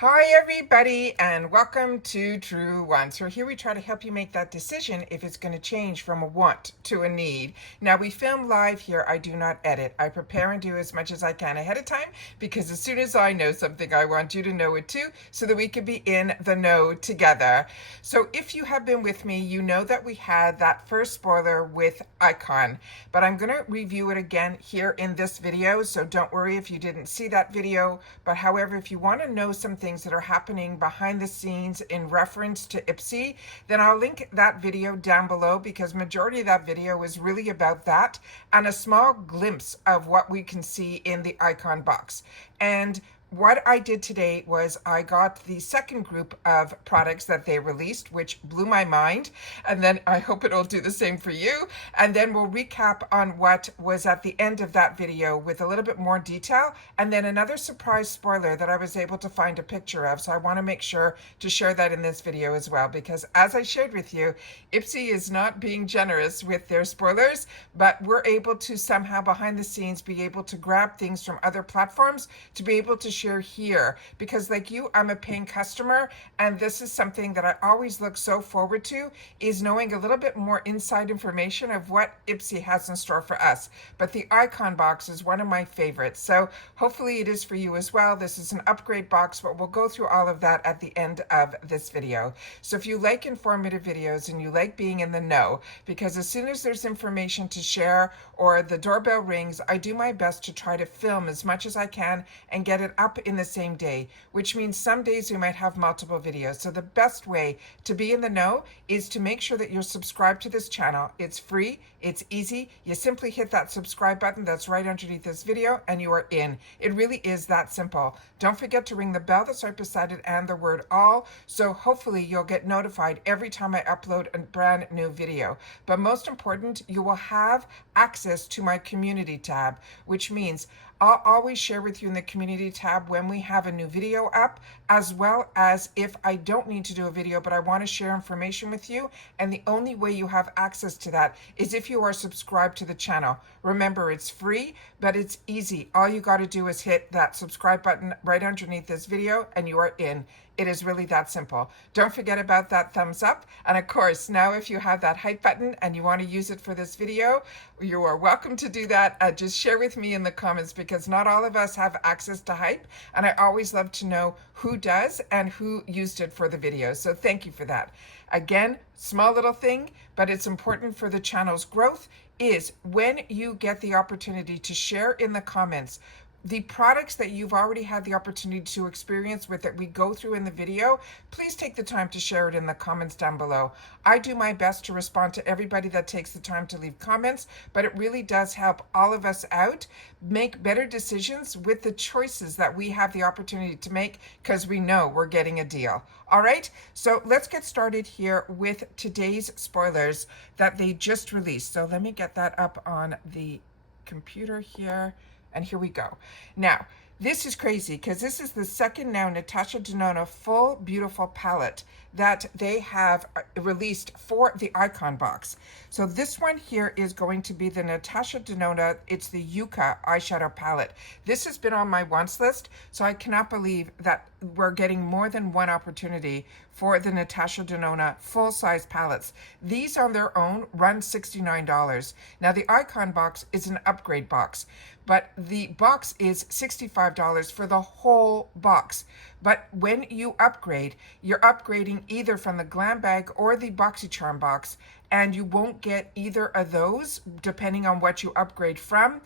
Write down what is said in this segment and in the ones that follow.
Hi everybody and welcome to Truewants. So here we try to help you make that decision if it's going to change from a want to a need. Now we film live here. I do not edit. I prepare and do as much as I can ahead of time because as soon as I know something I want you to know it too so that we can be in the know together. So if you have been with me, you know that we had that first spoiler with Icon, but I'm going to review it again here in this video. So don't worry if you didn't see that video, but however, if you want to know some things that are happening behind the scenes in reference to IPSY, then I'll link that video down below because majority of that video is really about that and a small glimpse of what we can see in the icon box. And what I did today was I got the second group of products that they released, which blew my mind. And then I hope it'll do the same for you. And then we'll recap on what was at the end of that video with a little bit more detail. And then another surprise spoiler that I was able to find a picture of. So I want to make sure to share that in this video as well, because as I shared with you, IPSY is not being generous with their spoilers, but we're able to somehow behind the scenes be able to grab things from other platforms to be able to share here, because like you, I'm a paying customer, and this is something that I always look so forward to, is knowing a little bit more inside information of what IPSY has in store for us. But the icon box is one of my favorites, so hopefully it is for you as well. This is an upgrade box, but we'll go through all of that at the end of this video. So if you like informative videos and you like being in the know, because as soon as there's information to share or the doorbell rings, I do my best to try to film as much as I can and get it up in the same day, which means some days we might have multiple videos. So the best way to be in the know is to make sure that you're subscribed to this channel. It's free, it's easy. You simply hit that subscribe button that's right underneath this video and you are in. It really is that simple. Don't forget to ring the bell that's right beside it and the word all, so hopefully you'll get notified every time I upload a brand new video. But most important, you will have access to my community tab, which means I'll always share with you in the community tab when we have a new video up, as well as if I don't need to do a video, but I want to share information with you. And the only way you have access to that is if you are subscribed to the channel. Remember, it's free, but it's easy. All you got to do is hit that subscribe button right underneath this video and you are in. It is really that simple. Don't forget about that thumbs up. And of course, now if you have that hype button and you want to use it for this video, you are welcome to do that. Just share with me in the comments, because not all of us have access to hype. And I always love to know who does and who used it for the video. So thank you for that. Again, small little thing, but it's important for the channel's growth, is when you get the opportunity to share in the comments the products that you've already had the opportunity to experience with that we go through in the video, please take the time to share it in the comments down below. I do my best to respond to everybody that takes the time to leave comments, but it really does help all of us out make better decisions with the choices that we have the opportunity to make, because we know we're getting a deal. All right, so let's get started here with today's spoilers that they just released. So let me get that up on the computer here. And here we go. Now, this is crazy because this is the second now Natasha Denona full beautiful palette that they have released for the icon box. So this one here is going to be the Natasha Denona. It's the Yucca eyeshadow palette. This has been on my wants list, so I cannot believe that we're getting more than one opportunity for the Natasha Denona full-size palettes. These on their own run $69. Now the icon box is an upgrade box, but the box is $65 for the whole box. But when you upgrade, you're upgrading either from the glam bag or the BoxyCharm box, and you won't get either of those depending on what you upgrade from.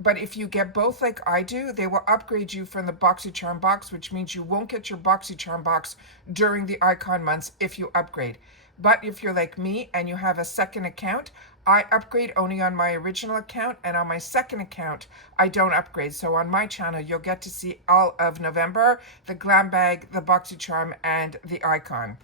But if you get both like I do, they will upgrade you from the BoxyCharm box, which means you won't get your BoxyCharm box during the icon months if you upgrade. But if you're like me and you have a second account, I upgrade only on my original account, and on my second account, I don't upgrade. So on my channel, you'll get to see all of November, the glam bag, the BoxyCharm, and the icon.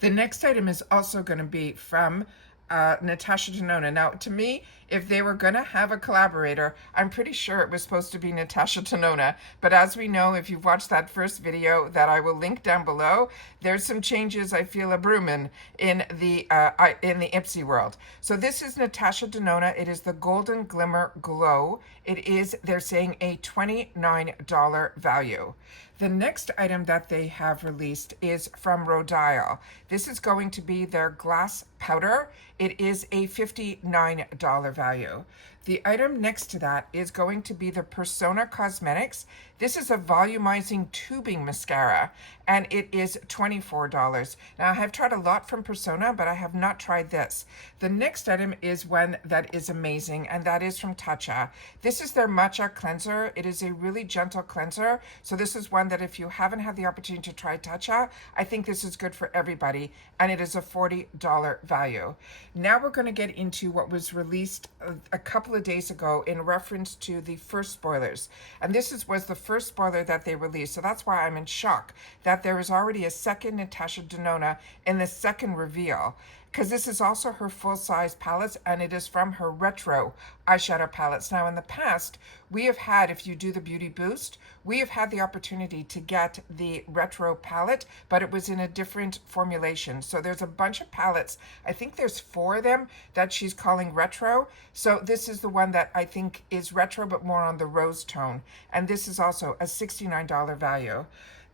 The next item is also going to be from Natasha Denona. Now, to me, if they were going to have a collaborator, I'm pretty sure it was supposed to be Natasha Denona. But as we know, if you've watched that first video that I will link down below, there's some changes I feel a brewing in the IPSY world. So this is Natasha Denona. It is the Golden Glimmer Glow. It is, they're saying, a $29 value. The next item that they have released is from Rodial. This is going to be their glass powder. It is a $59 value. The item next to that is going to be the Persona Cosmetics. This is a volumizing tubing mascara, and it is $24. Now, I have tried a lot from Persona, but I have not tried this. The next item is one that is amazing, and that is from Tatcha. This is their matcha cleanser. It is a really gentle cleanser. So this is one that if you haven't had the opportunity to try Tatcha, I think this is good for everybody, and it is a $40 value. Now we're going to get into what was released a couple of days ago in reference to the first spoilers. And this was the first spoiler that they released. So that's why I'm in shock that there is already a second Natasha Denona in the second reveal, because this is also her full-size palette, and it is from her retro eyeshadow palettes. Now, in the past, we have had, if you do the Beauty Boost, we have had the opportunity to get the retro palette, but it was in a different formulation. So there's a bunch of palettes. I think there's 4 of them that she's calling retro. So this is the one that I think is retro, but more on the rose tone. And this is also a $69 value.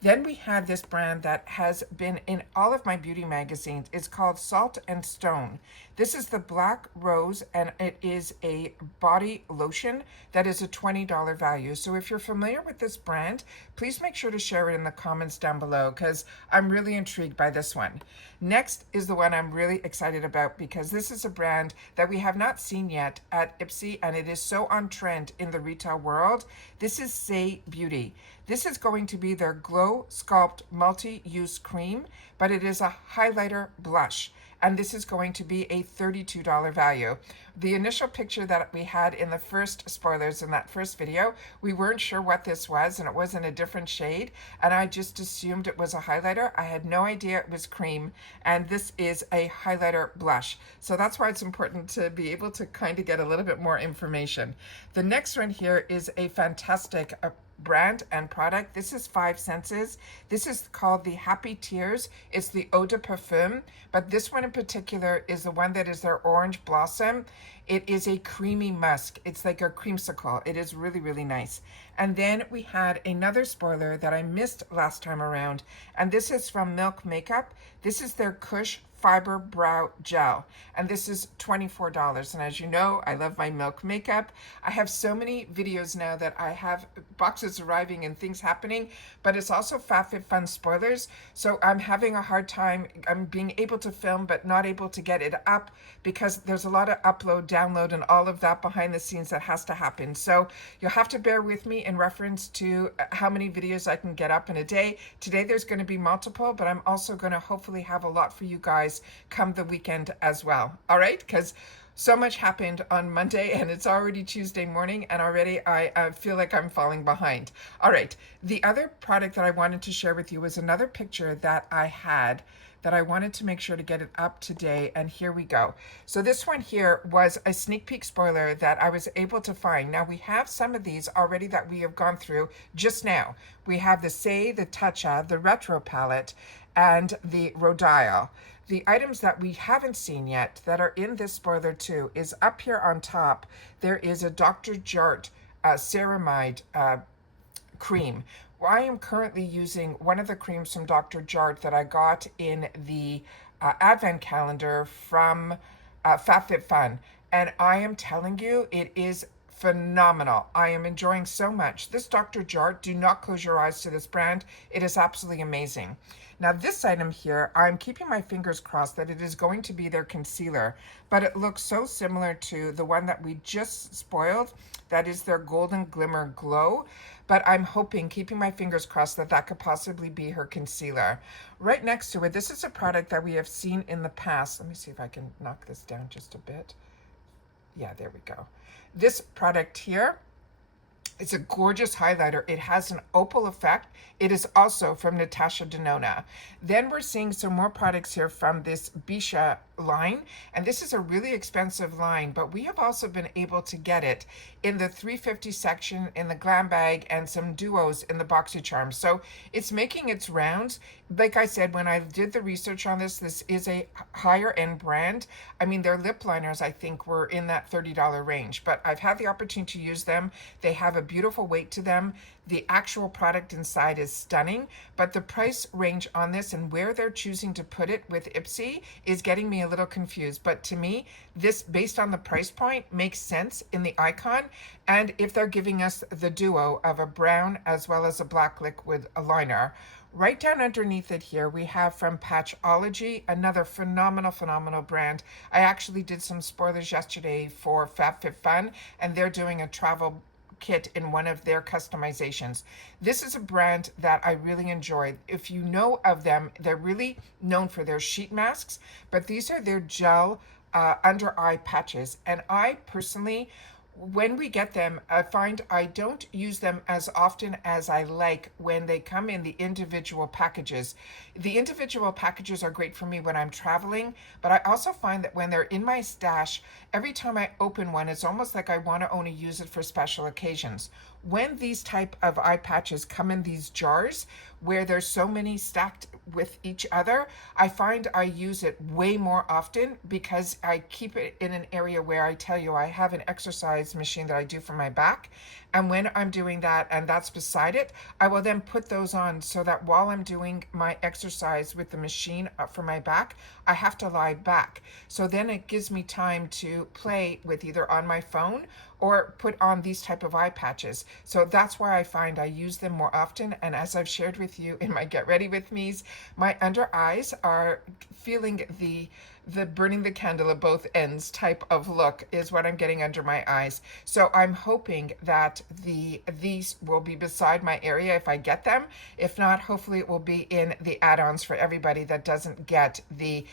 Then we have this brand that has been in all of my beauty magazines. It's called Salt and Stone. This is the Black Rose, and it is a body lotion that is a $20 value. So if you're familiar with this brand, please make sure to share it in the comments down below, because I'm really intrigued by this one. Next is the one I'm really excited about, because this is a brand that we have not seen yet at IPSY, and it is so on trend in the retail world. This is Say Beauty. This is going to be their Glow Sculpt Multi-Use Cream, but it is a highlighter blush. And this is going to be a $32 value. The initial picture that we had in the first spoilers in that first video, we weren't sure what this was, and it was in a different shade, and I just assumed it was a highlighter. I had no idea it was cream, and this is a highlighter blush. So that's why it's important to be able to kind of get a little bit more information. The next one here is a fantastic brand and product. This is 5 Senses. This is called the Happy Tears. It's the Eau de Parfum, but this one in particular is the one that is their Orange Blossom. It is a creamy musk. It's like a creamsicle. It is really, really nice. And then we had another spoiler that I missed last time around, and this is from Milk Makeup. This is their Kush Fiber Brow Gel, and this is $24. And as you know, I love my Milk Makeup. I have so many videos now that I have boxes arriving and things happening, but it's also FabFitFun spoilers, so I'm having a hard time. I'm being able to film but not able to get it up, because there's a lot of upload, download, and all of that behind the scenes that has to happen. So you'll have to bear with me in reference to how many videos I can get up in a day. Today there's going to be multiple, but I'm also going to hopefully have a lot for you guys come the weekend as well. All right, because so much happened on Monday and it's already Tuesday morning, and already I feel like I'm falling behind. All right, the other product that I wanted to share with you was another picture that I had that I wanted to make sure to get it up today, and here we go. So this one here was a sneak peek spoiler that I was able to find. Now we have some of these already that we have gone through just now. We have the Say, the Tatcha, the Retro Palette, and the Rodial. The items that we haven't seen yet that are in this spoiler too is up here on top. There is a Dr. Jart ceramide cream. I am currently using one of the creams from Dr. Jart that I got in the advent calendar from FabFitFun, and I am telling you, it is phenomenal. I am enjoying so much. This Dr. Jart, do not close your eyes to this brand. It is absolutely amazing. Now this item here, I'm keeping my fingers crossed that it is going to be their concealer, but it looks so similar to the one that we just spoiled. That is their Golden Glimmer Glow, but I'm hoping, keeping my fingers crossed, that that could possibly be her concealer. Right next to it, this is a product that we have seen in the past. Let me see if I can knock this down just a bit. Yeah, there we go. This product here It's a gorgeous highlighter. It has an opal effect. It is also from Natasha Denona. Then we're seeing some more products here from this Bisha line. And this is a really expensive line, but we have also been able to get it in the 350 section in the glam bag and some duos in the BoxyCharm. So it's making its rounds. Like I said, when I did the research on this, this is a higher end brand. I mean, their lip liners, I think, were in that $30 range, but I've had the opportunity to use them. They have a beautiful weight to them. The actual product inside is stunning, but the price range on this and where they're choosing to put it with IPSY is getting me a little confused. But to me, this, based on the price point, makes sense in the icon. And if they're giving us the duo of a brown as well as a black liquid liner, right down underneath it here, we have from Patchology, another phenomenal brand. I actually did some spoilers yesterday for FabFitFun, and they're doing a travel kit in one of their customizations. This is a brand that I really enjoy. If you know of them, they're really known for their sheet masks, but these are their gel under eye patches. And I personally, when we get them, I find I don't use them as often as I like when they come in the individual packages. The individual packages are great for me when I'm traveling, but I also find that when they're in my stash, every time I open one, it's almost like I want to only use it for special occasions. When these type of eye patches come in these jars where there's so many stacked with each other, I find I use it way more often because I keep it in an area where I tell you I have an exercise machine that I do for my back. And when I'm doing that and that's beside it, I will then put those on so that while I'm doing my exercise with the machine for my back, I have to lie back. So then it gives me time to play with either on my phone or put on these type of eye patches. So that's why I find I use them more often. And as I've shared with you in my Get Ready With Me's, my under eyes are feeling the burning the candle at both ends type of look is what I'm getting under my eyes. So I'm hoping that these will be beside my area if I get them. If not, hopefully it will be in the add-ons for everybody that doesn't get the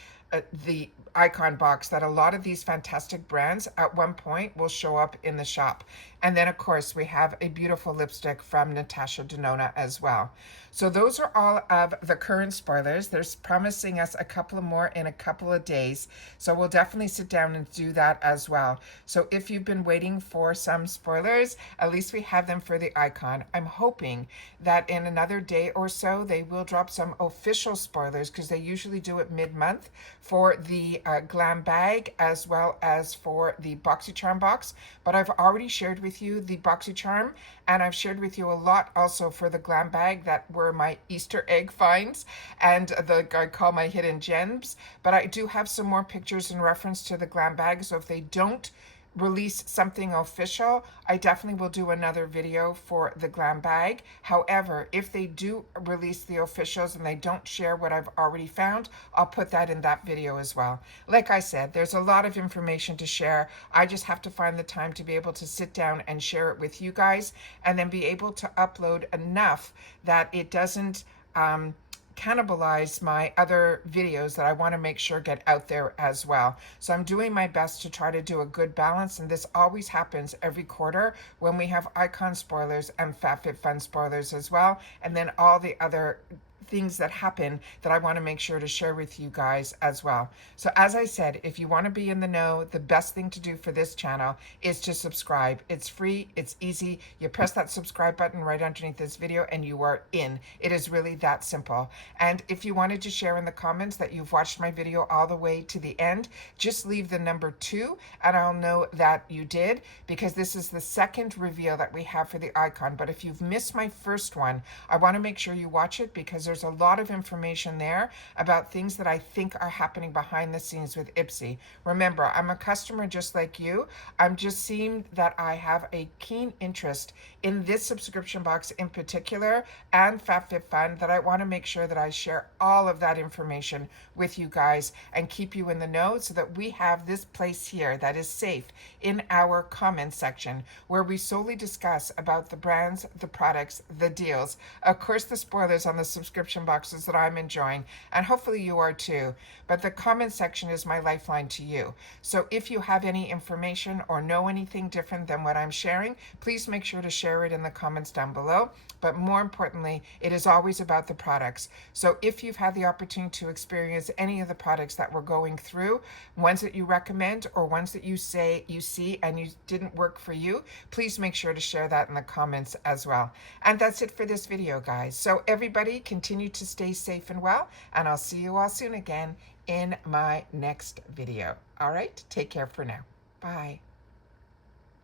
icon box, that a lot of these fantastic brands at one point will show up in the shop. And then of course we have a beautiful lipstick from Natasha Denona as well. So those are all of the current spoilers. They're promising us a couple of more in a couple of days. So we'll definitely sit down and do that as well. So if you've been waiting for some spoilers, at least we have them for the icon. I'm hoping that in another day or so, they will drop some official spoilers because they usually do it mid-month for the glam bag as well as for the BoxyCharm box. But I've already shared with you the BoxyCharm, and I've shared with you a lot also for the glam bag that were my Easter egg finds and I call my hidden gems. But I do have some more pictures in reference to the glam bag, so if they don't release something official, I definitely will do another video for the glam bag. However, if they do release the officials and they don't share what I've already found, I'll put that in that video as well. Like I said, there's a lot of information to share. I just have to find the time to be able to sit down and share it with you guys, and then be able to upload enough that it doesn't cannibalize my other videos that I want to make sure get out there as well. So I'm doing my best to try to do a good balance, and this always happens every quarter when we have icon spoilers and FabFitFun spoilers as well, and then all the other things that happen that I want to make sure to share with you guys as well. So as I said, if you want to be in the know, the best thing to do for this channel is to subscribe. It's free, it's easy. You press that subscribe button right underneath this video and you are in. It is really that simple. And if you wanted to share in the comments that you've watched my video all the way to the end, just leave the number 2 and I'll know that you did, because this is the second reveal that we have for the icon. But if you've missed my first one, I want to make sure you watch it, because there's a lot of information there about things that I think are happening behind the scenes with IPSY. Remember, I'm a customer just like you. I'm just seeing that I have a keen interest in this subscription box in particular and FabFitFun, that I want to make sure that I share all of that information with you guys and keep you in the know, so that we have this place here that is safe in our comment section where we solely discuss about the brands, the products, the deals. Of course, the spoilers on the subscription description boxes that I'm enjoying, and hopefully you are too. But the comment section is my lifeline to you. So if you have any information or know anything different than what I'm sharing, please make sure to share it in the comments down below. But more importantly, it is always about the products. So if you've had the opportunity to experience any of the products that we're going through, ones that you recommend or ones that you say you see and you didn't work for you, please make sure to share that in the comments as well. And that's it for this video, guys. So everybody continue to stay safe and well, and I'll see you all soon again in my next video. All right, take care for now. Bye.